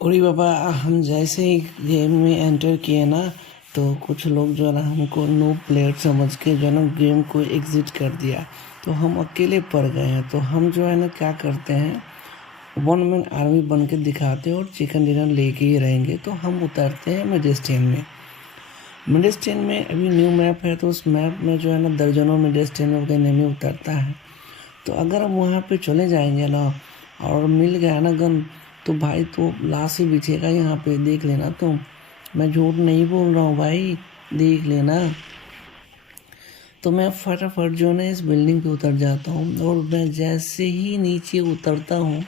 अरे बाबा, हम जैसे ही गेम में एंटर किए ना, तो कुछ लोग जो है ना हमको नो प्लेयर समझ के जो है ना गेम को एग्जिट कर दिया। तो हम अकेले पड़ गए हैं। तो हम जो है ना क्या करते हैं, वन मैन आर्मी बन के दिखाते हैं और चिकन डिनर लेके ही रहेंगे। तो हम उतरते हैं मिडेस्टेन में। मिडेस्टेन में अभी न्यू मैप है, तो उस मैप में जो है ना दर्जनों मिडेस्टेन में का एनिमी उतरता है। तो अगर हम वहाँ पे चले जाएंगे ना और मिल गया ना गन, तो भाई तो लाश ही बिछेगा यहाँ पे, देख लेना तुम। मैं झूठ नहीं बोल रहा हूँ भाई, देख लेना। तो मैं फटाफट जो है ना इस बिल्डिंग पे उतर जाता हूँ, और मैं जैसे ही नीचे उतरता हूँ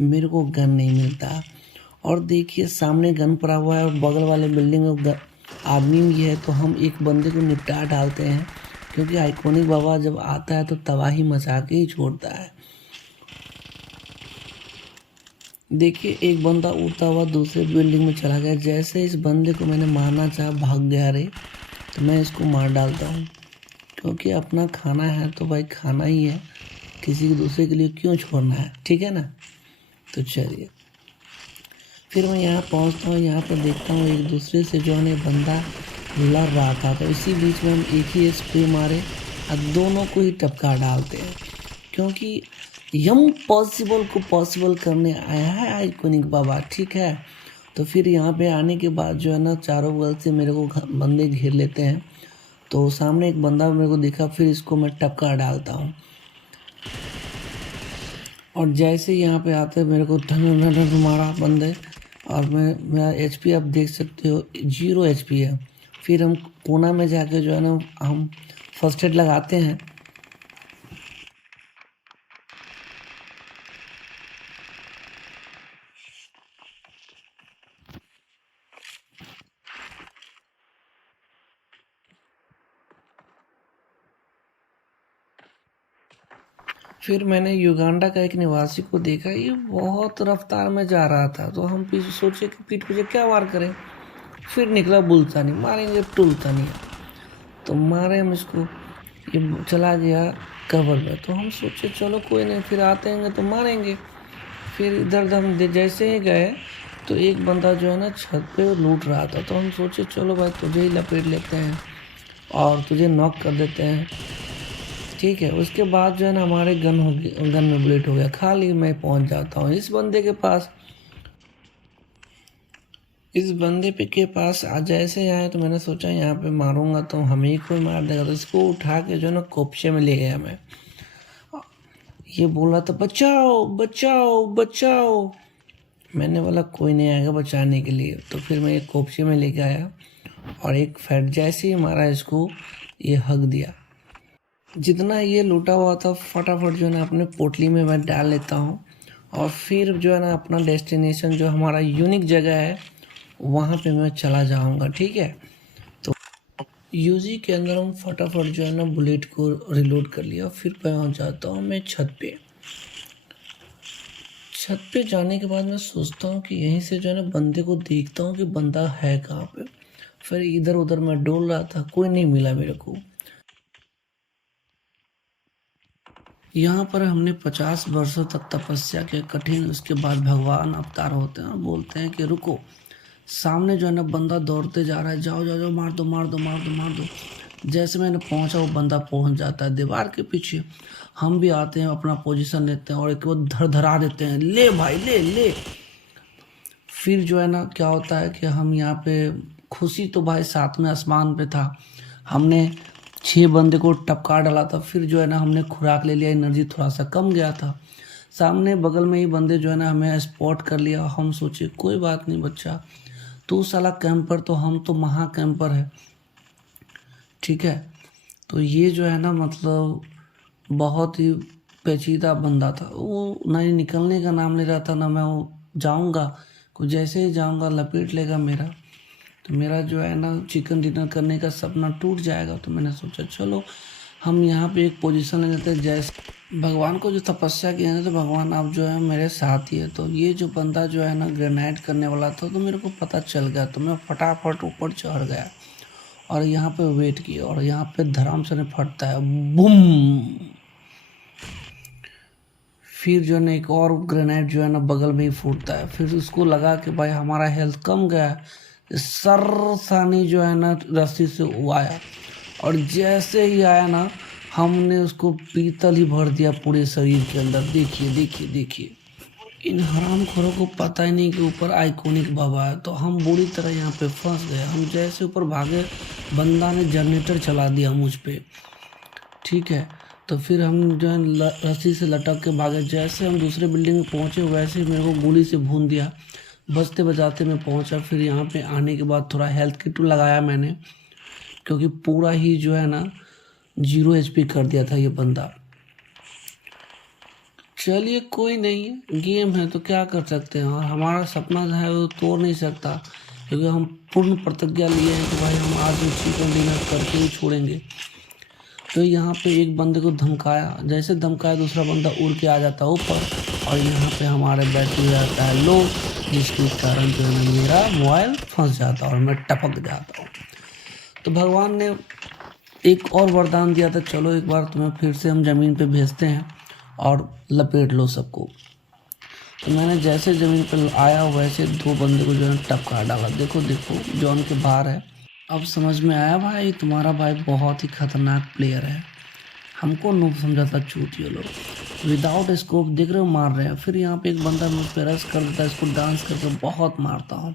मेरे को गन नहीं मिलता। और देखिए सामने गन पड़ा हुआ है और बगल वाले बिल्डिंग में आदमी भी है। तो हम एक बंदे को निपटा डालते हैं, क्योंकि आइकॉनिक बाबा जब आता है तो तबाही मचा के ही छोड़ता है। देखिए एक बंदा उड़ता हुआ दूसरे बिल्डिंग में चला गया। जैसे इस बंदे को मैंने मारना चाहा, भाग गया रे, तो मैं इसको मार डालता हूँ, क्योंकि अपना खाना है तो भाई खाना ही है, किसी के दूसरे के लिए क्यों छोड़ना है, ठीक है ना। तो चलिए फिर मैं यहाँ पहुँचता हूँ, यहाँ पर देखता हूँ एक दूसरे से जो है बंदा लड़ रहा था। तो इसी बीच में हम एक ही स्प्रे मारे और दोनों को ही टपका डालते हैं, क्योंकि यम पॉसिबल को पॉसिबल करने आया है आइकॉनिक बाबा, ठीक है। तो फिर यहाँ पे आने के बाद जो है ना चारों बगल से मेरे को बंदे घेर लेते हैं। तो सामने एक बंदा मेरे को दिखा, फिर इसको मैं टपका डालता हूँ। और जैसे यहाँ पे आते मेरे को ढंग मारा बंदे, और मेरा एचपी आप देख सकते हो 0 एचपी है। फिर हम कोना में जाके जो है ना हम फर्स्ट एड लगाते हैं। फिर मैंने युगांडा का एक निवासी को देखा, ये बहुत रफ्तार में जा रहा था। तो हम पीछे सोचे कि पीठ पीछे क्या वार करें। फिर निकला बुलता नहीं, मारेंगे टूलता नहीं। तो मारे हम इसको, ये चला गया कवर में। तो हम सोचे चलो कोई नहीं, फिर आते हैं तो मारेंगे। फिर इधर हम जैसे ही गए तो एक बंदा जो है ना छत पे लूट रहा था। तो हम सोचे चलो भाई तुझे ही लपेट लेते हैं और तुझे नॉक कर देते हैं, ठीक है। उसके बाद जो है ना हमारे गन में बुलेट हो गया खाली। मैं पहुंच जाता हूँ इस बंदे के पास। इस बंदे पे के पास आज जैसे आए तो मैंने सोचा यहाँ पे मारूंगा तो हमें ही कोई मार देगा। तो इसको उठा के जो है ना कोपचे में ले गया मैं। ये बोला था बचाओ बचाओ बचाओ। मैंने बोला कोई नहीं आएगा बचाने के लिए। तो फिर मैं एक कोपचे में लेके आया और एक फैट जैसे ही मारा इसको, ये हक दिया। जितना ये लूटा हुआ था फटाफट जो है ना अपने पोटली में मैं डाल लेता हूँ, और फिर जो है ना अपना डेस्टिनेशन जो हमारा यूनिक जगह है वहाँ पे मैं चला जाऊँगा, ठीक है। तो यूजी के अंदर हम फटाफट जो है ना बुलेट को रिलोड कर लिया। फिर पहुँच जाता हूँ मैं छत पे। छत पे जाने के बाद मैं सोचता हूँ कि यहीं से जो है ना बंदे को देखता हूँ कि बंदा है कहाँ पे। फिर इधर उधर मैं डोल रहा था, कोई नहीं मिला मेरे को। यहाँ पर हमने 50 वर्षों तक तपस्या के कठिन, उसके बाद भगवान अवतार होते हैं और बोलते हैं कि रुको। सामने जो है ना बंदा दौड़ते जा रहा है, जाओ जाओ जाओ, मार दो मार दो मार दो मार दो। जैसे मैंने पहुंचा वो बंदा पहुंच जाता है दीवार के पीछे। हम भी आते हैं, अपना पोजीशन लेते हैं और एक वो धर धरा देते हैं, ले भाई ले ले। फिर जो है ना क्या होता है कि हम यहाँ पे खुशी तो भाई साथ में आसमान पे था। हमने 6 बंदे को टपका डाला था। फिर जो है ना हमने खुराक ले लिया, एनर्जी थोड़ा सा कम गया था। सामने बगल में ही बंदे जो है ना हमें स्पॉट कर लिया। हम सोचे कोई बात नहीं बच्चा, तू साला कैंपर तो हम तो महा कैंपर है, ठीक है। तो ये जो है ना मतलब बहुत ही पेचीदा बंदा था वो, ना ही निकलने का नाम ले रहा था ना मैं वो जाऊंगा। कुछ जैसे ही जाऊंगा लपेट लेगा मेरा। तो मेरा जो है ना चिकन डिनर करने का सपना टूट जाएगा। तो मैंने सोचा चलो हम यहाँ पे एक पोजीशन ले लेते हैं। जैसे भगवान को जो तपस्या की है ना, तो भगवान आप जो है मेरे साथ ही है। तो ये जो बंदा जो है ना ग्रेनाइड करने वाला था, तो मेरे को पता चल गया। तो मैं फटाफट ऊपर चढ़ गया और यहाँ पे वेट किया, और यहाँ पे धड़ाम से फटता है, बूम। फिर जो है ना एक और ग्रेनेड जो है ना बगल में ही फूटता है। फिर उसको लगा कि भाई हमारा हेल्थ कम गया है। सरसानी जो है ना रस्सी से वो आया, और जैसे ही आया ना हमने उसको पीतल ही भर दिया पूरे शरीर के अंदर। देखिए देखिए देखिए, इन हरामखोरों को पता ही नहीं कि ऊपर आइकॉनिक बाबा है। तो हम बुरी तरह यहाँ पे फंस गए। हम जैसे ऊपर भागे, बंदा ने जनरेटर चला दिया मुझ पे। ठीक है, तो फिर हम जो है रस्सी से लटक के भागे। जैसे हम दूसरे बिल्डिंग में पहुँचे वैसे ही मेरे को गोली से भून दिया। बचते बचाते मैं पहुँचा। फिर यहाँ पे आने के बाद थोड़ा हेल्थ किट लगाया मैंने, क्योंकि पूरा ही जो है ना 0 HP कर दिया था ये बंदा। चलिए कोई नहीं है, गेम है तो क्या कर सकते हैं। और हमारा सपना जो है वो तोड़ नहीं सकता, क्योंकि हम पूर्ण प्रतिज्ञा लिए हैं कि भाई हम आज चिकन डिनर करके ही छोड़ेंगे। तो यहाँ पे एक बंदे को धमकाया, जैसे धमकाया दूसरा बंदा उड़ के आ जाता है ऊपर, और यहाँ पे हमारे बैटरी जाता है लो, जिसके कारण जो है मेरा मोबाइल फंस जाता है और मैं टपक जाता हूँ। तो भगवान ने एक और वरदान दिया था, चलो एक बार तुम्हें फिर से हम ज़मीन पे भेजते हैं और लपेट लो सबको। तो मैंने जैसे ज़मीन पर आया वैसे 2 बंदे को जो है टपका डाला। देखो देखो जॉन के बाहर है। अब समझ में आया भाई, तुम्हारा भाई बहुत ही खतरनाक प्लेयर है। हमको नूब समझा था चूतिया लोग। विदाउट स्कोप देख रहे हो मार रहे हैं। फिर यहाँ पे एक बंदा मुझ पर रश कर देता है, इसको डांस करके बहुत मारता हूँ।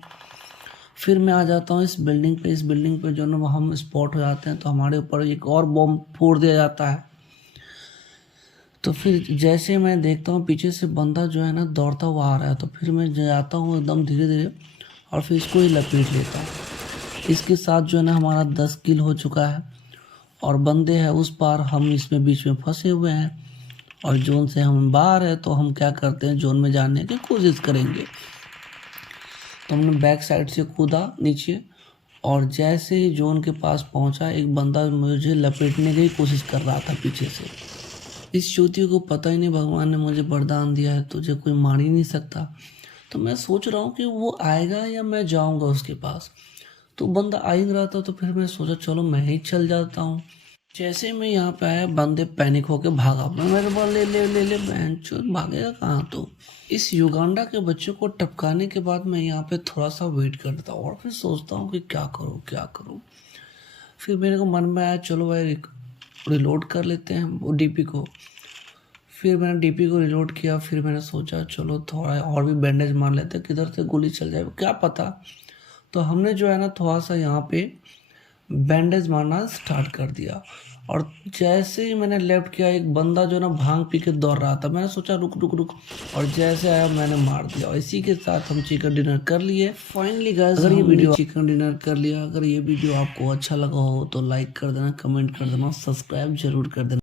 फिर मैं आ जाता हूँ इस बिल्डिंग पे। इस बिल्डिंग पे जो है ना हम स्पॉट हो जाते हैं, तो हमारे ऊपर एक और बॉम्ब फोड़ दिया जाता है। तो फिर जैसे मैं देखता हूँ पीछे से बंदा जो है ना दौड़ता हुआ आ रहा है, तो फिर मैं जाता हूँ एकदम धीरे धीरे और फिर इसको ही लपेट लेता हूँ। इसके साथ जो है ना हमारा 10 किल हो चुका है, और बंदे हैं उस पार, हम इसमें बीच में फंसे हुए हैं, और जोन से हम बाहर है। तो हम क्या करते हैं, जोन में जाने की कोशिश करेंगे। तो हमने बैक साइड से कूदा नीचे, और जैसे ही जोन के पास पहुंचा एक बंदा मुझे लपेटने की कोशिश कर रहा था पीछे से। इस चूतियों को पता ही नहीं भगवान ने मुझे वरदान दिया है, तुझे कोई मार ही नहीं सकता। तो मैं सोच रहा हूँ कि वो आएगा या मैं जाऊँगा उसके पास। तो बंदा आ ही नहीं रहा था, तो फिर मैं सोचा चलो मैं ही चल जाता हूँ। जैसे मैं यहाँ पे आया बंदे पैनिक होके भागा। मैं मेरे बोल ले ले ले ले बेंचो, भागेगा कहाँ तो। इस युगांडा के बच्चों को टपकाने के बाद मैं यहाँ पे थोड़ा सा वेट करता हूँ, और फिर सोचता हूँ कि क्या करूँ क्या करूँ। फिर मेरे को मन में आया चलो भाई रिलोड कर लेते हैं वो डीपी को। फिर मैंने डीपी को रिलोड किया। फिर मैंने सोचा चलो थोड़ा और भी बैंडेज मार लेते हैं, किधर से गोली चल जाए क्या पता। तो हमने जो है ना थोड़ा सा यहाँ पे बैंडेज मारना स्टार्ट कर दिया, और जैसे ही मैंने लेफ्ट किया एक बंदा जो ना भांग पी के दौड़ रहा था। मैंने सोचा रुक रुक रुक, और जैसे आया मैंने मार दिया। और इसी के साथ हम चिकन डिनर कर लिए फाइनली गाइस। अगर ये वीडियो चिकन डिनर कर लिया, अगर ये वीडियो आपको अच्छा लगा हो तो लाइक कर देना, कमेंट कर देना, सब्सक्राइब जरूर कर देना।